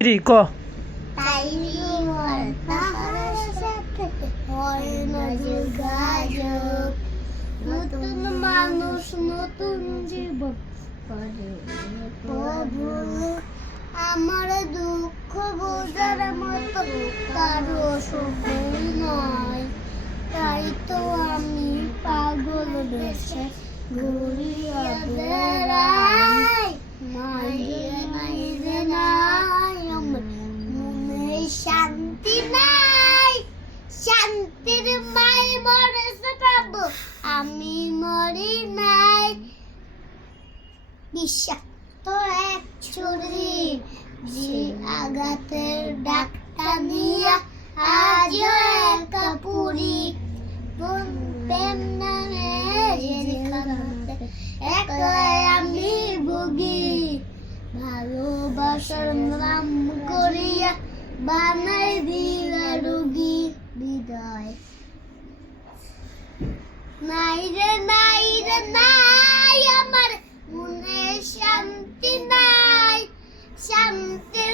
ক তাই তাহার সাথে হয় না যোগাযোগ, নতুন মানুষ নতুন জীবন করে প্রভু। আমার দুঃখ বোঝার মতো কারো সময় নয়, তাই তো আমি পাগল বেশে ঘুরিয়া বেড়াই। নাই রে নাই রে নাই, আমার মনে শান্তি নাই। শান্তির মাই মরেছে পাবো, আমি মরি নাই। বিষাক্ত এক ছুরি যে আঘাতের ডাক্তার নিয়া আজও একা পুরি। প্রেম নামে যেখানে একলাই আমি ভুগি, ভালোবাসার নাম করিয়া বানাই দিলা রোগী। বিদায়। নাই রে নাই রে নাই, আমার মনে শান্তি নাই। শান্তি